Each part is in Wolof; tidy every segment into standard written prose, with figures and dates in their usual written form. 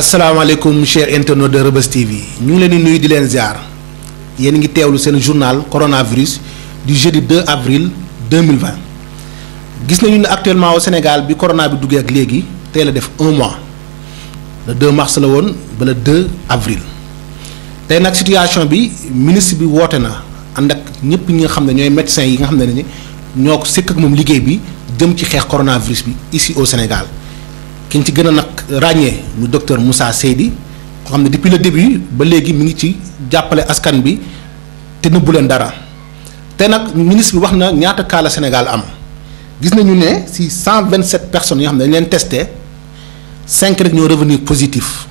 asalaamaaleykum chers internautes de Reubeuss TV ñu ngi leen di nuyu di leen ziar yéen ngi teewlu seen journal coronavirus du jeudi 2 avril 2020 gis nañu ne actuellement au Sénégal bi corona bi duggee ak léegi tey la def un mois le 2 mars la woon ba le 2 avril tey nag situation bi ministre bi woote na ànd ak ñëpp ñi nga xam ne ñooy médecins yi nga xam ne ni ñoo ko sekk ak moom liggéey bi jëm ci xeex coronavirus bi ici au Sénégal. ki ñu ci gën a nag ràññee mu docteur Moussa Seydi ko xam ne depuis le début ba léegi mi ngi ci jàppale askan bi te nëbbu leen dara te nag ministre bi wax na ñaata cas la Sénégal am gis nañu ne si 127 personnes yoo xam ne dañ leen testé 5 rek ñoo revenir positif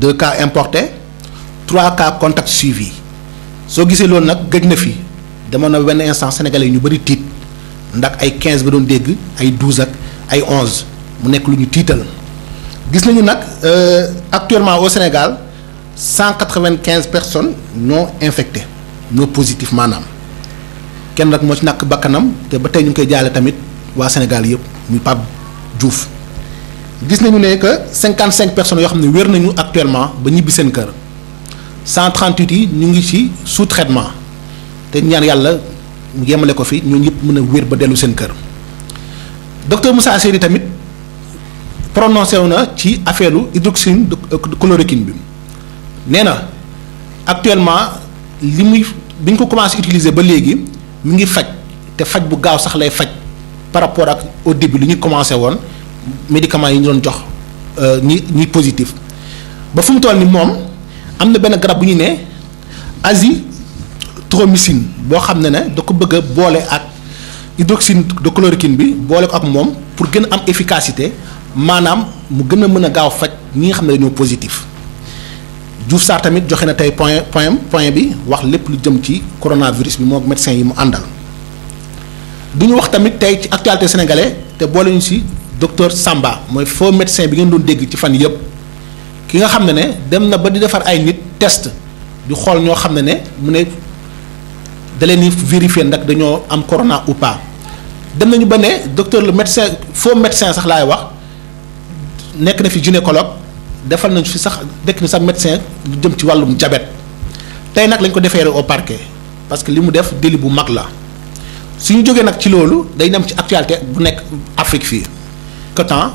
2 cas importés 3 cas contact suivi soo gisee loolu nag gëj na fi demoon na benn instant sénégalais yi ñu bëri tiit ndax ay 15 ba doon dégg ay 12 ak ay 11. mu nekk lu ñu tiital gis nañu nag actuellement au Sénégal 195 personnes ñoo infecté ñoo positif maanaam kenn rek moo ci nàkk bakkanam te ba tey ñu ngi koy jaale tamit waa Sénégal yëpp muy Pape Diouf gis nañu ne que 55 personnes yoo xam ne wér nañu actuellement ba ñibbi seen kër 138 yi ñu ngi ci sous traitement te ñaan yàlla mu yemale ko fi ñoo ñëpp mën a wér ba dellu seen kër docteur Moussa Seydi tamit. prononcé wu na ci affaire hydroxychloroquine bi nee na actuellement li muy bi ñu ko commencé utiliser ba léegi mi ngi faj te faj bu gaaw sax lay faj par rapport ak au début li ñu commencé woon médicaments yi ñu doon jox ñi positif ba fu mu toll ni moom am na benn garab bu ñu ne azithromycine boo xam ne da ko bëgg a boole ak hydroxychloroquine bi boole ko ak moom pour gën a am efficacité. maanaam mu gën a mën a gaaw faj ñi nga xam ne dañoo positif Diouf Sarr tamit joxe na tey point bi wax lépp lu jëm ci coronavirus bi moo médecin yi mu àndal du ñu wax tamit tey ci actualité sénégalais te boole ñu si docteur Samba mooy faux médecin bi ngeen doon dégg ci fan yëpp ki nga xam ne dem na ba di defar ay nit test di xool ñoo xam ne mu ne da leen di vérifier ndax dañoo am corona ou pas dem nañu ba ne docteur le médecin faux médecin sax laay wax. nekk na fi gynécologue defal nañu fi sax nekk na sax médecin lu jëm ci wàllum diabète tey nag lañ ko déféré au parquet parce que li mu def délit bu mag la suñu jógee nag ci loolu day dem ci actualité bu nekk Afrique fii. que temps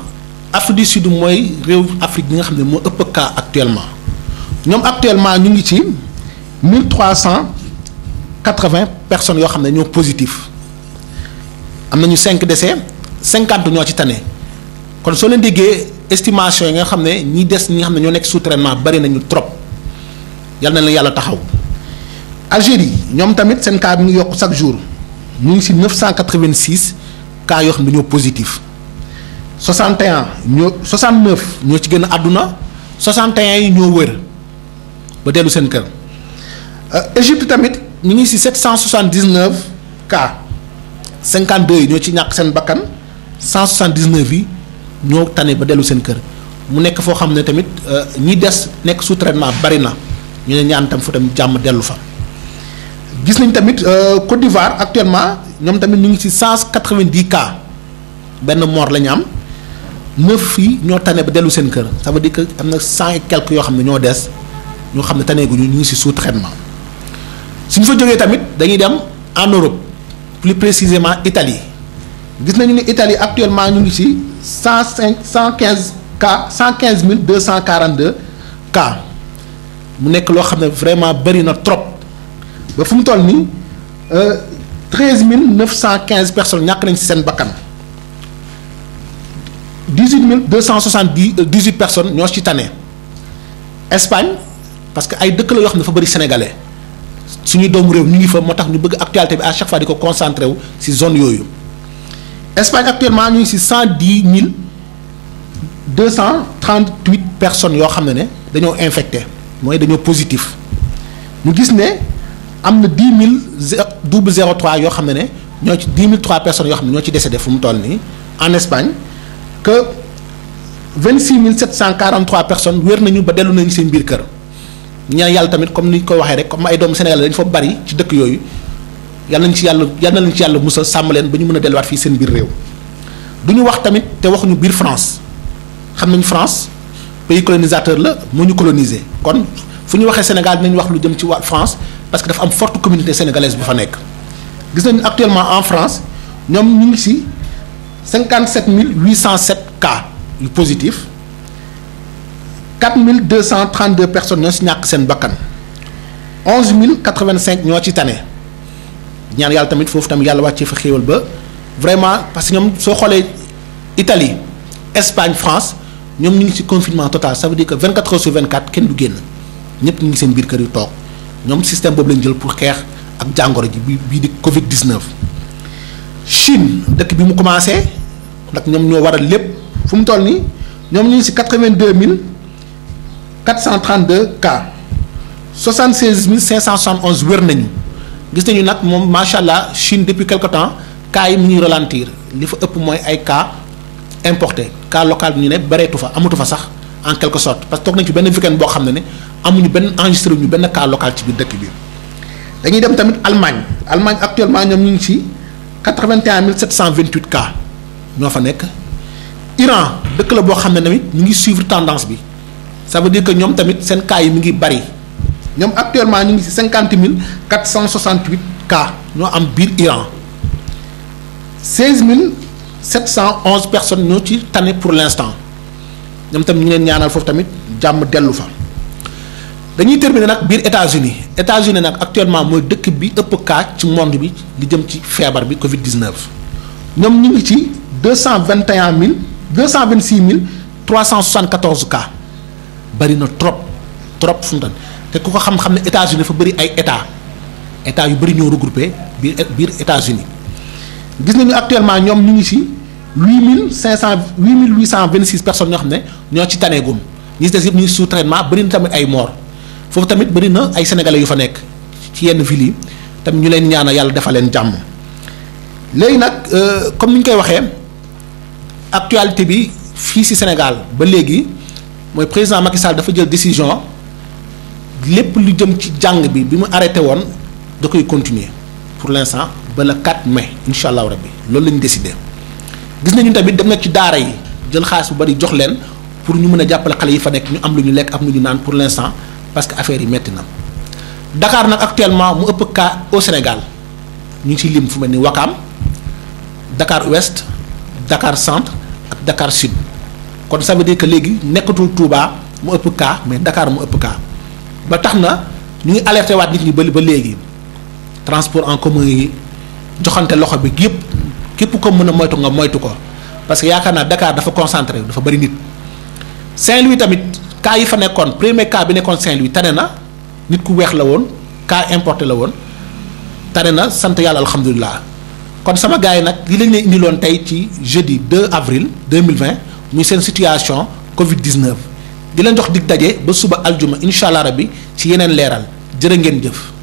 Afrique du Sud mooy réew Afrique bi nga xam ne moo ëpp cas actuellement ñoom actuellement ñu ngi ci 1380 personnes yoo xam ne ñoo positif am nañu 5 décès 50 ñoo ci tane. kon soo leen déggee estimation yi nga xam ne ñi des ñi nga xam ne ñoo nekk sous traitement bari nañu trop yal na leen yàlla taxaw Algérie ñoom tamit seen cas bi ngi yokk chaque jour ñu ngi ci 986 cas yoo xam ne dañoo positif 69 ñoo ci gën a àdduna 61 yi ñoo wër ba dellu seen kër Égypte tamit ñu ngi ci 779 cas 52 yi ñoo ci ñàkk seen bakkan 179 yi. ñoo tane ba dellu seen kër mu nekk foo xam ne tamit ñi des nekk sous traitement bari na ñu ne ñaan tam fu tamit jàmm dellu fa gis nañ tamit Côte d'Ivoire actuellement ñoom tamit ñu ngi ci 190 cas benn mort la ñu am 9 yi ñoo tane ba dellu seen kër ça veut dire que am na 100 et quelques yoo xam ne ñoo des ñoo xam ne taneeguñu ñu ngi ci sous traitement suñu fa jógee tamit dañuy dem en Europe plus précisément Italie gis nañu ne Italie actuellement ñu ngi ci 115 cas 115 242 cas mu nekk loo xam ne vraiment bëri na trop ba fu mu toll nii 13 915 personnes ñàkk nañ ci seen bakkan 18 278 personnes ñoo ci tane Espagne parce que ay dëkk la yoo xam ne dafa bëri sénégalais suñuy doomu réew ñu ngi fa moo tax ñu bëgg actualité bi à chaque fois di ko concentré wu ci zone yooyu. Espagne actuellement ñu ngi ci 110 238 personnes yoo xam ne dañoo infecté mooy dañoo positif ñu gis ne am na 003 yoo xam ne ñoo ci 10003 personnes yoo xam ne ñoo ci décédé fu mu toll nii en Espagne que 26 743 personnes wér nañu ba dellu nañu seen biir kër ñaan yàlla tamit comme ni ñu ko waxee rek comme ay doomu Sénégal dañu fa bari ci dëkk yooyu. yal nañ ci yàlla musal sàmm leen ba ñu mën a delluwaat fii seen biir réew du ñu wax tamit te waxuñu biir France xam nañ France pays colonisateur la moo ñu colonisé kon fu ñu waxee Sénégal dinañ wax lu jëm ci waa France parce que dafa am forte communauté sénégalaise bu fa nekk. gis nañu actuellement en France ñoom ñu ngi ci 57 807 cas yu positif 4 232 personnes ñoo ci ñàkk seen bakkan 11 085 ñoo ci tane ñaan yàlla tamit foofu tamit yàlla wàccee fa xéewal ba vraiment parce que ñoom soo xoolee Italie Espagne France ñoom ñu ngi ci confinement total ça veut dire que 24 heures sur 24 kenn du génn ñëpp ñu ngi seen biir kër yu toog ñoom système boobu lañ jël pour xeex ak jàngoro ji bii di Covid 19. Chine dëkk bi mu commencé nag ñoom ñoo waral lépp fu mu toll nii ñoom ñu ngi ci 82 432 cas 76 571 wér nañu gis nañu nag moom macha allah Chine depuis quelque temps cas yi mu ngi ralentir li fa ëpp mooy ay cas importé cas local bi ñu ne bareetu fa amatu fa sax en quelque sorte parce que toog nañ ci benn weekend boo xam ne amuñu benn enregistré ñu benn cas local ci biir dëkk bi. dañuy dem tamit Allemagne actuellement ñoom ñu ngi ci 81 728 cas ñoo fa nekk Iran dëkk la boo xam ne tamit ñu ngi suivre tendance bi ça veut dire que ñoom tamit seen cas yi mi ngi bari ñoom actuellement ñu ngi ci 50 468 cas ñoo am biir Iran 16 711 personnes ñoo ci tane pour l'instant ñoom tamit ñu ngi leen ñaanal foofu tamit jàmm dellu fa. dañuy terminer nag biir États-Unis nag actuellement mooy dëkk bi ëpp cas ci monde bi li jëm ci feebar bi Covid 19 ñoom ñu ngi ci 226 374 cas bari na trop fu mu toll te ku ko xam-xam ne États-Unis dafa bëri ay état yu bëri ñoo regroupé biir États-Unis gis nañu actuellement ñoom ñu ngi ci 8826 personnes ñoo xam ne ñoo ci taneegum ñi des yëpp ñu ngi sous traitement bëri na tamit ay mort foofu tamit bëri na ay sénégalais yu fa nekk ci yenn villes yi tamit ñu leen ñaanal yàlla defal leen jàmm léegi nag comme ni ñu koy waxee actualité bi fii ci Sénégal ba léegi mooy président Macky Sall dafa jël décision lépp lu jëm ci jàng bi mu arrêté woon da koy continuer pour l'instant ba le 4 mai incha allahu rabbi loolu la ñu décidé. gis nañu tamit dem na ci daara yi jël xaalis bu bari jox leen pour ñu mën a jàppale xale yi fa nekk ñu am lu ñu lekk am lu ñu naan pour l'instant parce que affaire yi metti na. Dakar nag actuellement mu ëpp cas au Sénégal ñu ngi ciy lim fu mel ni Wakam Dakar Ouest Dakar Centre ak Dakar Sud kon ça veut dire que léegi nekkatul Touba mu ëpp cas mais Dakar mu ëpp cas ba tax na ñu ngi alerté waat nit ñi ba léegi transport en commun yi joxante loxo bi yëpp képp ko mën a moytu nga moytu ko parce que yaakaar naa Dakar dafa concentré dafa bari nit. Saint-Louis tamit cas yi fa nekkoon premier cas bi nekkoon Saint-Louis tane na nit ku weex la woon cas importé la woon tane na sant yàlla alhamdulilah kon sama gars yi nag li lañ leen indiloon tey ci jeudi 2 avril 2020 muy seen situation Covid 19 di leen jox dig daje ba suba aljuma incha allah rabbi ci yeneen leeral jërë ngeen jëf.